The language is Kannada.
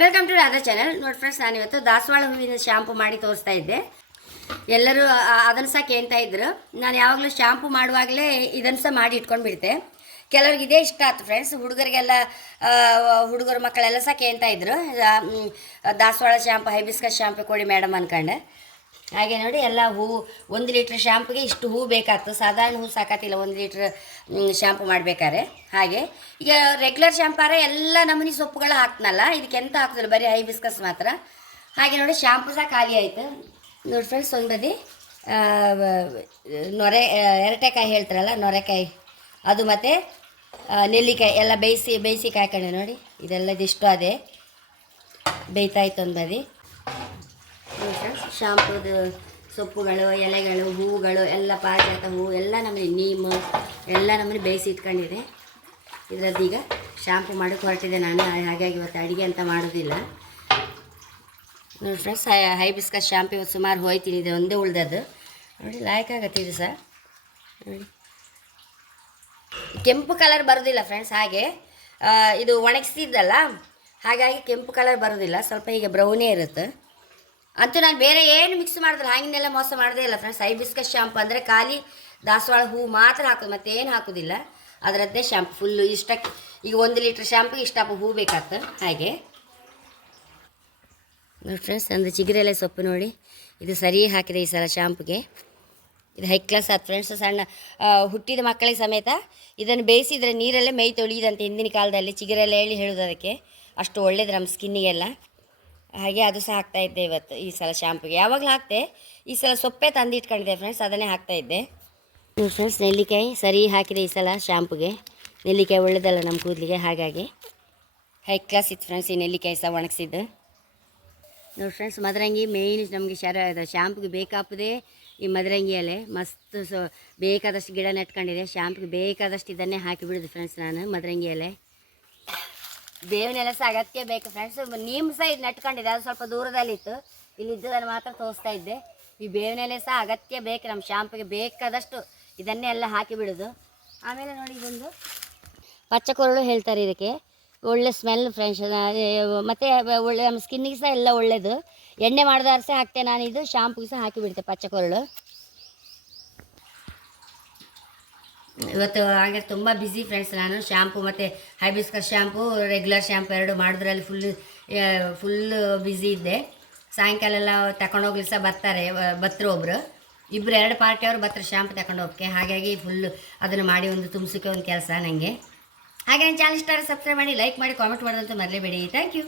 Welcome to Radha channel. ನೋಡಿ ಫ್ರೆಂಡ್ಸ್, ನಾನು ಇವತ್ತು ದಾಸವಾಳ ಹೂವಿನ ಶಾಂಪು ಮಾಡಿ ತೋರಿಸ್ತಾ ಇದ್ದೆ. ಎಲ್ಲರೂ ಅದನ್ನು ಸಹ ಕೇಳ್ತಾ ಇದ್ರು. ನಾನು ಯಾವಾಗಲೂ ಶಾಂಪು ಮಾಡುವಾಗಲೇ ಇದನ್ನು ಸಹ ಮಾಡಿ ಇಟ್ಕೊಂಡು ಬಿಡ್ತೆ. ಕೆಲವ್ರಿಗೆ ಇದೇ ಇಷ್ಟ ಆಯ್ತು ಫ್ರೆಂಡ್ಸ್. ಹುಡುಗರಿಗೆಲ್ಲ ಹುಡುಗರು ಮಕ್ಕಳೆಲ್ಲ ಸಹ ಕೇಳ್ತಾ ಇದ್ರು, ದಾಸವಾಳ ಶಾಂಪು, ಹೈಬಿಸ್ಕಸ್ ಶಾಂಪು ಕೊಡಿ ಮೇಡಮ್ ಅನ್ಕೊಂಡೆ. ಹಾಗೆ ನೋಡಿ, ಎಲ್ಲ ಹೂವು 1 ಲೀಟ್ರ್ ಶಾಂಪುಗೆ ಇಷ್ಟು ಹೂವು ಬೇಕಾಗ್ತದೆ. ಸಾಧಾರಣ ಹೂವು ಸಾಕಾತಿಲ್ಲ 1 ಲೀಟ್ರ್ ಶಾಂಪು ಮಾಡಬೇಕಾದ್ರೆ. ಹಾಗೆ ಈಗ ರೆಗ್ಯುಲರ್ ಶಾಂಪಾರೆ ಎಲ್ಲ ನಮೂನಿ ಸೊಪ್ಪುಗಳು ಹಾಕ್ತನಲ್ಲ, ಇದಕ್ಕೆ ಎಂತ ಹಾಕೋದಿಲ್ಲ, ಬರೀ ಹೈಬಿಸ್ಕಸ್ ಮಾತ್ರ. ಹಾಗೆ ನೋಡಿ, ಶಾಂಪು ಸಹ ಖಾಲಿ ಆಯಿತು. ನೋಡಿ ಫ್ರೆಂಡ್ಸ್, ಒಂದು ಬದಿ ಎರಟೆಕಾಯಿ ಹೇಳ್ತಾರಲ್ಲ, ನೊರೆಕಾಯಿ, ಅದು ಮತ್ತು ನೆಲ್ಲಿಕಾಯಿ ಎಲ್ಲ ಬೇಯಿಸಿ ಕಾಯ್ಕೊಂಡೆ. ನೋಡಿ, ಇದೆಲ್ಲದಿಷ್ಟು ಅದೇ ಬೇಯ್ತಾಯಿತ್ತು ಒಂದು ಬದಿ. ಶಾಂಪುದು ಸೊಪ್ಪುಗಳು, ಎಲೆಗಳು, ಹೂವುಗಳು ಎಲ್ಲ, ಪಾರಿಜಾತ ಹೂವು ಎಲ್ಲ ನಮ್ಮನೆ, ನೀಮು ಎಲ್ಲ ನಮ್ಮನೆ ಬೇಯಿಸಿ ಇಟ್ಕೊಂಡಿದೆ. ಇದರದ್ದೀಗ ಶಾಂಪು ಮಾಡೋಕ್ಕೆ ಹೊರಟಿದೆ ನಾನು. ಹಾಗಾಗಿ ಇವತ್ತು ಅಡುಗೆ ಅಂತ ಮಾಡೋದಿಲ್ಲ. ನೋಡಿ ಫ್ರೆಂಡ್ಸ್, ಹೈಬಿಸ್ಕಸ್ ಶಾಂಪು ಇವತ್ತು ಸುಮಾರು ಹೋಯ್ತೀನಿ. ಇದೆ ಒಂದೇ ಉಳ್ದದ್ದು. ನೋಡಿ, ಲಾಯಕಾಗತ್ತೆ ಇದು ಸಹ. ನೋಡಿ, ಕೆಂಪು ಕಲರ್ ಬರೋದಿಲ್ಲ ಫ್ರೆಂಡ್ಸ್. ಹಾಗೆ ಇದು ಒಣಗಿಸಿದ್ದಲ್ಲ, ಹಾಗಾಗಿ ಕೆಂಪು ಕಲರ್ ಬರೋದಿಲ್ಲ, ಸ್ವಲ್ಪ ಹೀಗೆ ಬ್ರೌನೇ ಇರುತ್ತೆ. ಅಂತೂ ನಾನು ಬೇರೆ ಏನು ಮಿಕ್ಸ್ ಮಾಡಿದ್ರೆ ಹಾಗಿನೆಲ್ಲ ಮೋಸ ಮಾಡೋದೇ ಇಲ್ಲ ಫ್ರೆಂಡ್ಸ್. ಹೈಬಿಸ್ಕಸ್ ಶಾಂಪು ಅಂದರೆ ಖಾಲಿ ದಾಸವಾಳ ಹೂವು ಮಾತ್ರ ಹಾಕೋದು, ಮತ್ತೆ ಏನು ಹಾಕೋದಿಲ್ಲ. ಅದರದ್ದೇ ಶಾಂಪು ಫುಲ್ಲು ಇಷ್ಟಕ್ಕೆ. ಈಗ 1 ಲೀಟ್ರ್ ಶಾಂಪುಗೆ ಇಷ್ಟಪ್ಪ ಹೂವು ಬೇಕಾಗ್ತದೆ. ಹಾಗೆ ನೋಡಿ ಫ್ರೆಂಡ್ಸ್, ಒಂದು ಚಿಗುರೆಲೆ ಸೊಪ್ಪು ನೋಡಿ, ಇದು ಸರಿ ಹಾಕಿದೆ ಈ ಸಲ ಶಾಂಪುಗೆ. ಇದು ಹೈ ಕ್ಲಾಸ್ ಆಯ್ತು ಫ್ರೆಂಡ್ಸ್. ಸಣ್ಣ ಹುಟ್ಟಿದ ಮಕ್ಕಳಿಗೆ ಸಮೇತ ಇದನ್ನು ಬೇಯಿಸಿದರೆ ನೀರಲ್ಲೇ ಮೈ ತೊಳಿಯುದಂತೆ ಹಿಂದಿನ ಕಾಲದಲ್ಲಿ. ಚಿಗುರೆಲೆ ಹೇಳಿ ಹೇಳೋದು ಅದಕ್ಕೆ, ಅಷ್ಟು ಒಳ್ಳೇದು ನಮ್ಮ ಸ್ಕಿನ್ನಿಗೆಲ್ಲ. ಹಾಗೆ ಅದು ಸಹ ಹಾಕ್ತಾಯಿದ್ದೆ ಇವತ್ತು ಈ ಸಲ ಶಾಂಪುಗೆ. ಯಾವಾಗಲೂ ಹಾಕ್ತೆ, ಈ ಸಲ ಸೊಪ್ಪೆ ತಂದಿಟ್ಕೊಂಡಿದ್ದೆ ಫ್ರೆಂಡ್ಸ್, ಅದನ್ನೇ ಹಾಕ್ತಾಯಿದ್ದೆ. ಫ್ರೆಂಡ್ಸ್, ನೆಲ್ಲಿಕಾಯಿ ಸರಿ ಹಾಕಿದೆ ಈ ಸಲ ಶಾಂಪುಗೆ. ನೆಲ್ಲಿಕಾಯಿ ಒಳ್ಳೆದಲ್ಲ ನಮ್ಮ ಕೂದಲಿಗೆ, ಹಾಗಾಗಿ ಹೈ ಕ್ಲಾಸ್ ಇತ್ತು ಫ್ರೆಂಡ್ಸ್ ಈ ನೆಲ್ಲಿಕಾಯಿ ಸಹ ಒಣಗಿಸಿದ್ದು. ನೋಡಿ ಫ್ರೆಂಡ್ಸ್, ಮದರಂಗಿ ಮೇಯ್ನ್ ನಮಗೆ ಶಾಂಪುಗೆ ಬೇಕಾಪದೆ ಈ ಮದರಂಗಿ ಎಲೆ. ಮಸ್ತ್ ಬೇಕಾದಷ್ಟು ಗಿಡ ನೆಟ್ಕೊಂಡಿದೆ. ಶಾಂಪುಗೆ ಬೇಕಾದಷ್ಟು ಇದನ್ನೇ ಹಾಕಿಬಿಡೋದು ಫ್ರೆಂಡ್ಸ್ ನಾನು, ಮದರಂಗಿ ಎಲೆ. ಬೇವಿನ ಎಲೆ ಸಹ ಅಗತ್ಯ ಬೇಕು ಫ್ರೆಂಡ್ಸ್. ನೀಮ್ ಸಹ ಇದು ನೆಟ್ಕೊಂಡಿದೆ, ಅದು ಸ್ವಲ್ಪ ದೂರದಲ್ಲಿತ್ತು, ಇಲ್ಲಿದ್ದದನ್ನು ಮಾತ್ರ ತೋರಿಸ್ತಾ ಇದ್ದೆ. ಈ ಬೇವಿನ ಎಲೆ ಸಹ ಅಗತ್ಯ ಬೇಕು ನಮ್ಮ ಶಾಂಪುಗೆ. ಬೇಕಾದಷ್ಟು ಇದನ್ನೇ ಎಲ್ಲ ಹಾಕಿಬಿಡೋದು. ಆಮೇಲೆ ನೋಡಿ, ಇದೊಂದು ಪಚ್ಚಕೊರಳು ಹೇಳ್ತಾರೆ ಇದಕ್ಕೆ. ಒಳ್ಳೆ ಸ್ಮೆಲ್ ಫ್ರೆಂಡ್ಸ್, ಮತ್ತು ಒಳ್ಳೆ ನಮ್ಮ ಸ್ಕಿನ್ನಿಗೆ ಸಹ ಎಲ್ಲ ಒಳ್ಳೆಯದು. ಎಣ್ಣೆ ಮಾಡಿದಾರು ಸಹ ಹಾಕ್ತೆ ನಾನು. ಇದು ಶಾಂಪುಗೆ ಸಹ ಹಾಕಿಬಿಡ್ತೆ ಪಚ್ಚಕೊರಳು. ಇವತ್ತು ಹಾಗೆ ತುಂಬ ಬ್ಯುಸಿ ಫ್ರೆಂಡ್ಸ್ ನಾನು. ಶಾಂಪು ಮತ್ತು ಹೈಬಿಸ್ಕಸ್ ಶಾಂಪು, ರೆಗ್ಯುಲರ್ ಶಾಂಪು ಎರಡು ಮಾಡೋದ್ರಲ್ಲಿ ಫುಲ್ಲು ಬ್ಯುಸಿ ಇದ್ದೆ. ಸಾಯಂಕಾಲ ಎಲ್ಲ ತಗೊಂಡೋಗ್ಲಿ ಸಹ ಬತ್ತರು ಒಬ್ಬರು ಇಬ್ಬರು 2 ಪಾರ್ಟಿಯವರು ಬರ್ತಾರೆ ಶಾಂಪು ತಗೊಂಡು ಹೋಗೋಕ್ಕೆ. ಹಾಗಾಗಿ ಫುಲ್ಲು ಅದನ್ನು ಮಾಡಿ ಒಂದು ತುಂಬಿಸೋಕ್ಕೆ ಒಂದು ಕೆಲಸ ನನಗೆ. ಹಾಗೆ ನನ್ನ ಚಾನಲ್ ಇಷ್ಟ ಸಬ್ಸ್ಕ್ರೈಬ್ ಮಾಡಿ, ಲೈಕ್ ಮಾಡಿ, ಕಾಮೆಂಟ್ ಮಾಡೋದಂತ ಮರಲೇಬೇಡಿ. Thank you.